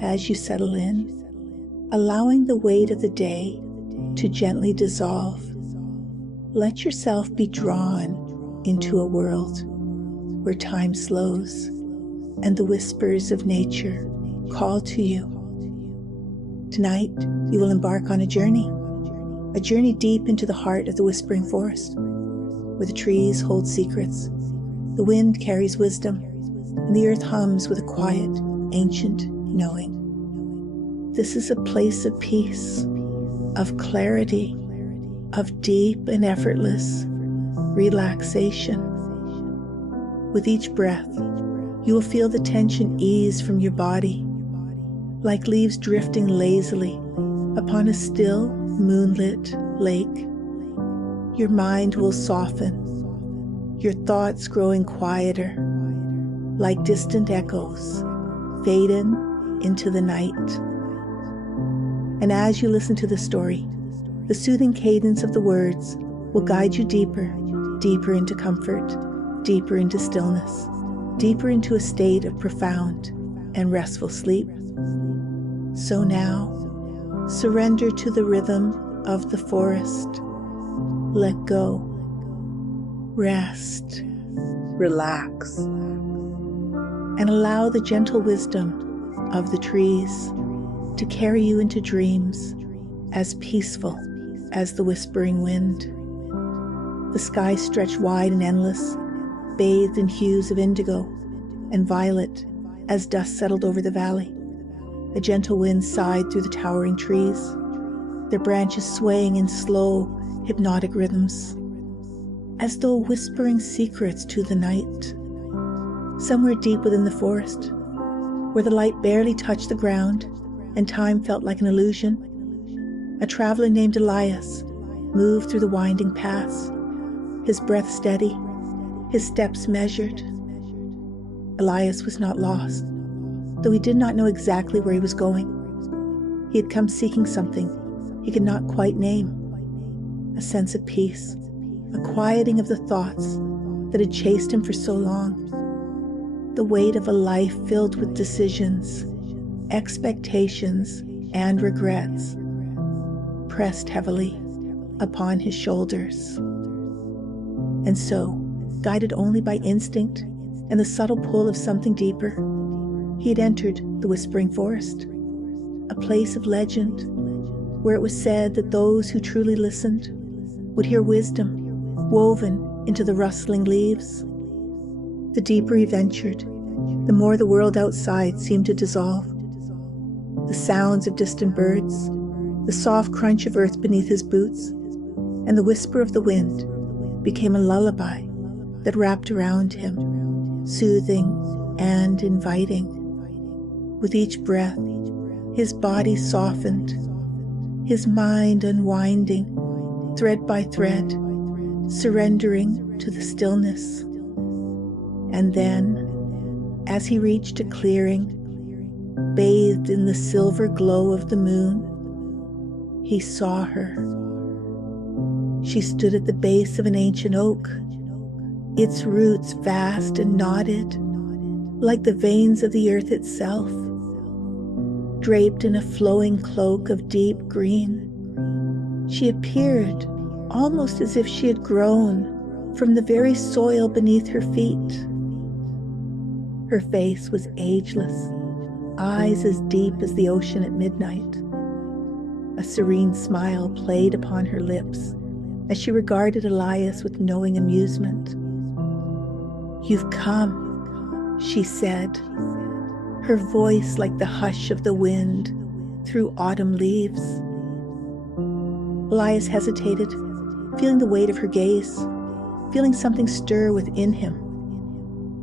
As you settle in, allowing the weight of the day to gently dissolve, let yourself be drawn into a world where time slows and the whispers of nature call to you. Tonight, you will embark on a journey deep into the heart of the whispering forest, where the trees hold secrets, the wind carries wisdom, and the earth hums with a quiet, ancient knowing. This is a place of peace, of clarity, of deep and effortless relaxation. With each breath, you will feel the tension ease from your body, like leaves drifting lazily upon a still, moonlit lake. Your mind will soften, your thoughts growing quieter, like distant echoes, fade into the night. And as you listen to the story, the soothing cadence of the words will guide you deeper into comfort, deeper into stillness, deeper into a state of profound and restful sleep. So now, surrender to the rhythm of the forest. Let go. Rest. Relax. And allow the gentle wisdom of the trees to carry you into dreams as peaceful as the whispering wind. The sky stretched wide and endless, bathed in hues of indigo and violet as dust settled over the valley. A gentle wind sighed through the towering trees, their branches swaying in slow, hypnotic rhythms, as though whispering secrets to the night. Somewhere deep within the forest, where the light barely touched the ground and time felt like an illusion, a traveler named Elias moved through the winding paths, his breath steady, his steps measured. Elias was not lost, though he did not know exactly where he was going. He had come seeking something he could not quite name, a sense of peace, a quieting of the thoughts that had chased him for so long. The weight of a life filled with decisions, expectations, and regrets pressed heavily upon his shoulders. And so, guided only by instinct and the subtle pull of something deeper, he had entered the whispering forest, a place of legend where it was said that those who truly listened would hear wisdom woven into the rustling leaves. The deeper he ventured, the more the world outside seemed to dissolve. The sounds of distant birds, the soft crunch of earth beneath his boots, and the whisper of the wind became a lullaby that wrapped around him, soothing and inviting. With each breath, his body softened, his mind unwinding, thread by thread, surrendering to the stillness. And then, as he reached a clearing, bathed in the silver glow of the moon, he saw her. She stood at the base of an ancient oak, its roots vast and knotted, like the veins of the earth itself. Draped in a flowing cloak of deep green, she appeared almost as if she had grown from the very soil beneath her feet. Her face was ageless, eyes as deep as the ocean at midnight. A serene smile played upon her lips as she regarded Elias with knowing amusement. "You've come," she said, her voice like the hush of the wind through autumn leaves. Elias hesitated, feeling the weight of her gaze, feeling something stir within him.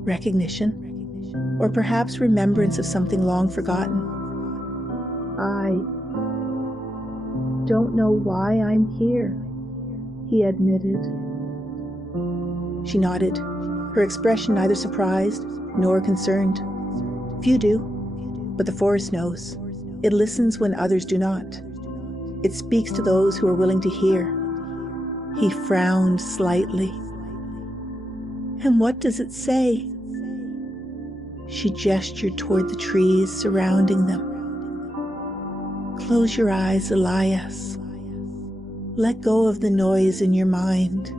Recognition, or perhaps remembrance of something long forgotten. "I don't know why I'm here," he admitted. She nodded, her expression neither surprised nor concerned. Few do, but the forest knows. It listens when others do not. It speaks to those who are willing to hear. He frowned slightly. "And what does it say?" She gestured toward the trees surrounding them. Close your eyes, Elias. Let go of the noise in your mind.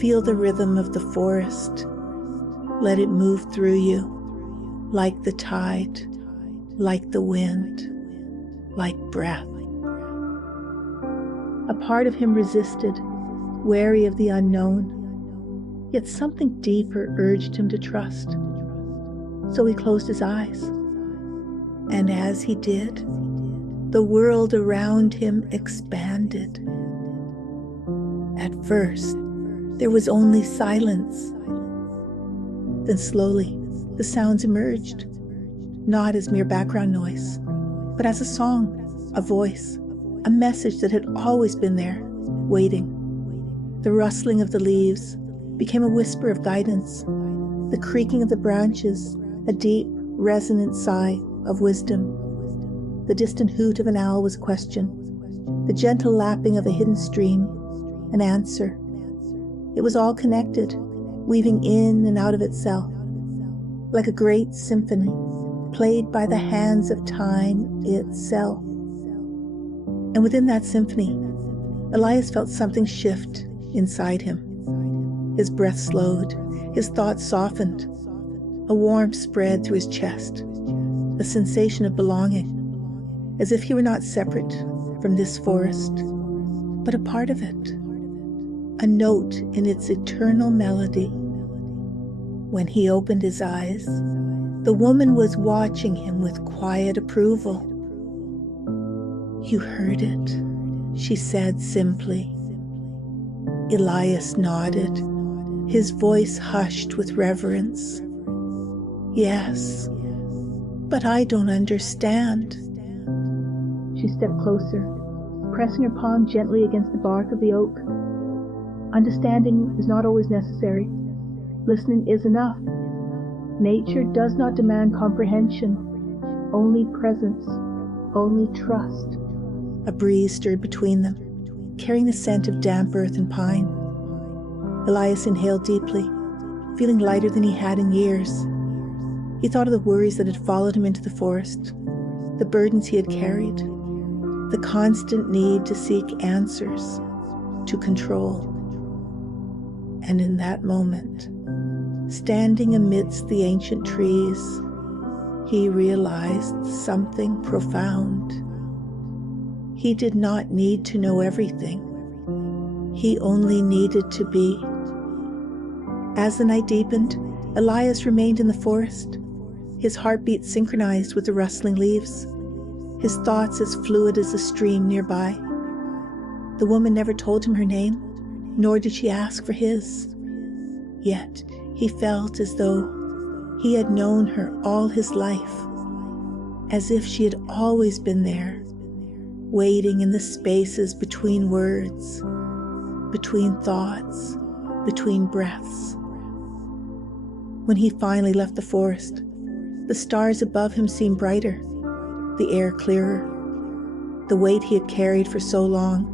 Feel the rhythm of the forest. Let it move through you, like the tide, like the wind, like breath. A part of him resisted, wary of the unknown, yet something deeper urged him to trust. So he closed his eyes, and as he did, the world around him expanded. At first, there was only silence. Then slowly, the sounds emerged, not as mere background noise, but as a song, a voice, a message that had always been there, waiting. The rustling of the leaves became a whisper of guidance, the creaking of the branches, a deep, resonant sigh of wisdom. The distant hoot of an owl was a question, the gentle lapping of a hidden stream, an answer. It was all connected, weaving in and out of itself, like a great symphony played by the hands of time itself. And within that symphony, Elias felt something shift inside him. His breath slowed, his thoughts softened. A warmth spread through his chest, a sensation of belonging, as if he were not separate from this forest, but a part of it, a note in its eternal melody. When he opened his eyes, the woman was watching him with quiet approval. "You heard it," she said simply. Elias nodded, his voice hushed with reverence. "Yes, but I don't understand." She stepped closer, pressing her palm gently against the bark of the oak. Understanding is not always necessary. Listening is enough. Nature does not demand comprehension, only presence, only trust. A breeze stirred between them, carrying the scent of damp earth and pine. Elias inhaled deeply, feeling lighter than he had in years. He thought of the worries that had followed him into the forest, the burdens he had carried, the constant need to seek answers, to control. And in that moment, standing amidst the ancient trees, he realized something profound. He did not need to know everything. He only needed to be. As the night deepened, Elias remained in the forest, his heartbeat synchronized with the rustling leaves, his thoughts as fluid as the stream nearby. The woman never told him her name, nor did she ask for his. Yet he felt as though he had known her all his life, as if she had always been there, waiting in the spaces between words, between thoughts, between breaths. When he finally left the forest, the stars above him seemed brighter, the air clearer. The weight he had carried for so long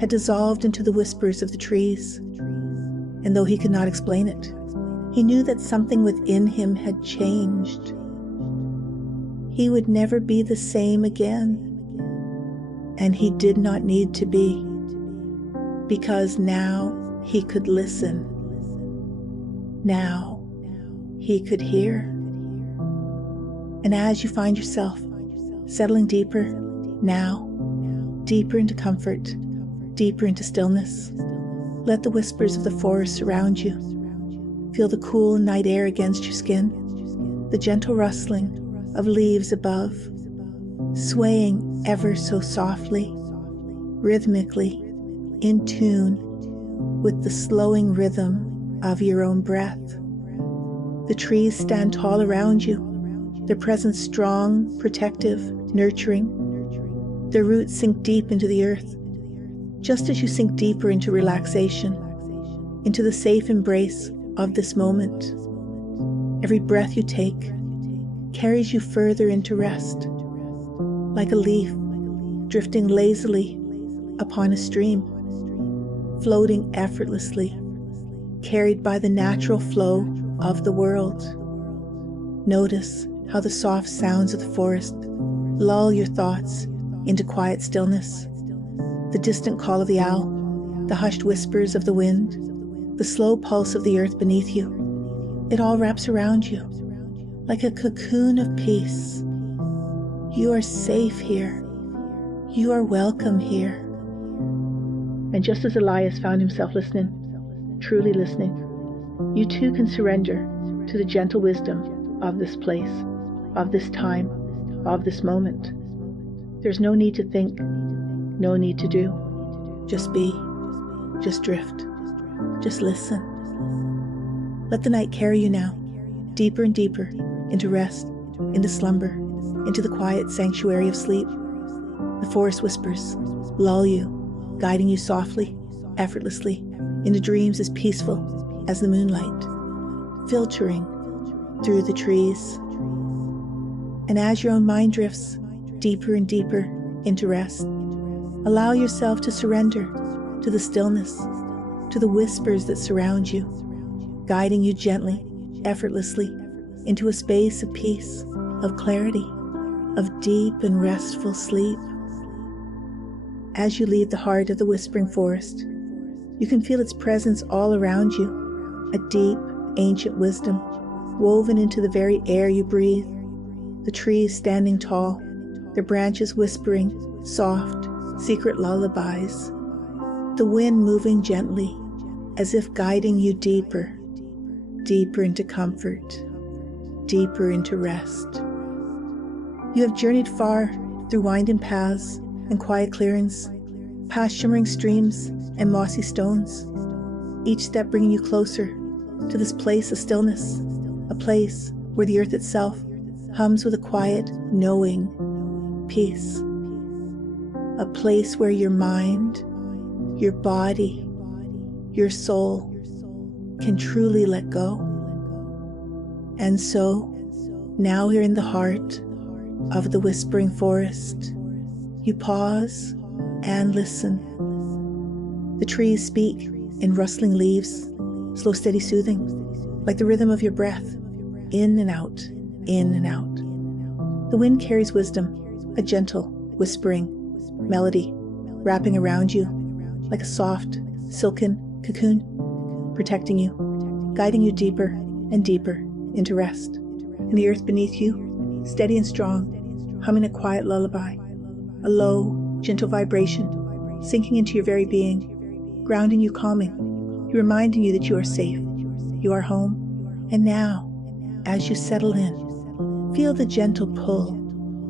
had dissolved into the whispers of the trees, and though he could not explain it, he knew that something within him had changed. He would never be the same again, and he did not need to be, because now he could listen. Now he could hear. And as you find yourself settling deeper, now, deeper into comfort, deeper into stillness, let the whispers of the forest surround you. Feel the cool night air against your skin, the gentle rustling of leaves above, swaying ever so softly, rhythmically, in tune with the slowing rhythm of your own breath. The trees stand tall around you, their presence strong, protective, nurturing. Their roots sink deep into the earth, just as you sink deeper into relaxation, into the safe embrace of this moment. Every breath you take carries you further into rest, like a leaf drifting lazily upon a stream, floating effortlessly, carried by the natural flow of the world. Notice how the soft sounds of the forest lull your thoughts into quiet stillness. The distant call of the owl, the hushed whispers of the wind, the slow pulse of the earth beneath you. It all wraps around you like a cocoon of peace. You are safe here. You are welcome here. And just as Elias found himself listening, truly listening, you too can surrender to the gentle wisdom of this place, of this time, of this moment. There's no need to think, no need to do. Just be, just drift, just listen. Let the night carry you now, deeper and deeper, into rest, into slumber, into the quiet sanctuary of sleep. The forest whispers lull you, guiding you softly, effortlessly, into dreams as peaceful as the moonlight, filtering through the trees. And as your own mind drifts deeper and deeper into rest, allow yourself to surrender to the stillness, to the whispers that surround you, guiding you gently, effortlessly, into a space of peace, of clarity, of deep and restful sleep. As you leave the heart of the whispering forest, you can feel its presence all around you, a deep, ancient wisdom woven into the very air you breathe, the trees standing tall, their branches whispering soft, secret lullabies, the wind moving gently as if guiding you deeper, deeper into comfort, deeper into rest. You have journeyed far through winding paths and quiet clearings, past shimmering streams and mossy stones, each step bringing you closer to this place of stillness, a place where the earth itself hums with a quiet, knowing peace, a place where your mind, your body, your soul can truly let go. And so, now here in the heart of the whispering forest, you pause and listen. The trees speak in rustling leaves, slow, steady, soothing, like the rhythm of your breath, in and out, in and out. The wind carries wisdom, a gentle, whispering melody, wrapping around you like a soft, silken cocoon, protecting you, guiding you deeper and deeper into rest. And the earth beneath you, steady and strong, humming a quiet lullaby, a low, gentle vibration, sinking into your very being, grounding you, calming you, reminding you that you are safe, you are home. And now, as you settle in, feel the gentle pull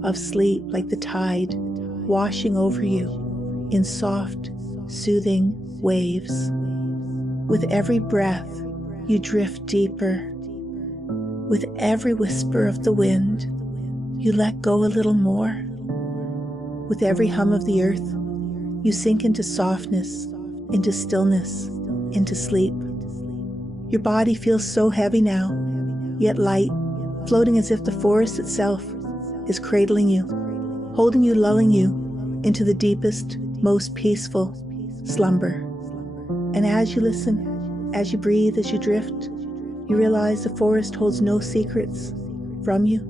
of sleep like the tide washing over you in soft, soothing waves. With every breath, you drift deeper. With every whisper of the wind, you let go a little more. With every hum of the earth, you sink into softness, into stillness, into sleep. Your body feels so heavy now, yet light, floating as if the forest itself is cradling you, holding you, lulling you into the deepest, most peaceful slumber. And as you listen, as you breathe, as you drift, you realize the forest holds no secrets from you.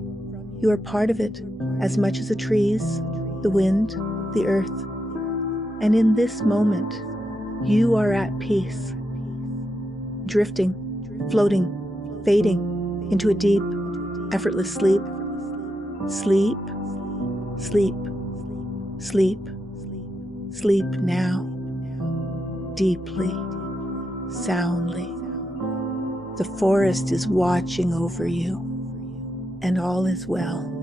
You are part of it as much as the trees, the wind, the earth. And in this moment, you are at peace, drifting, floating, fading into a deep, effortless sleep. Sleep, sleep, sleep, sleep now, deeply, soundly. The forest is watching over you, and all is well.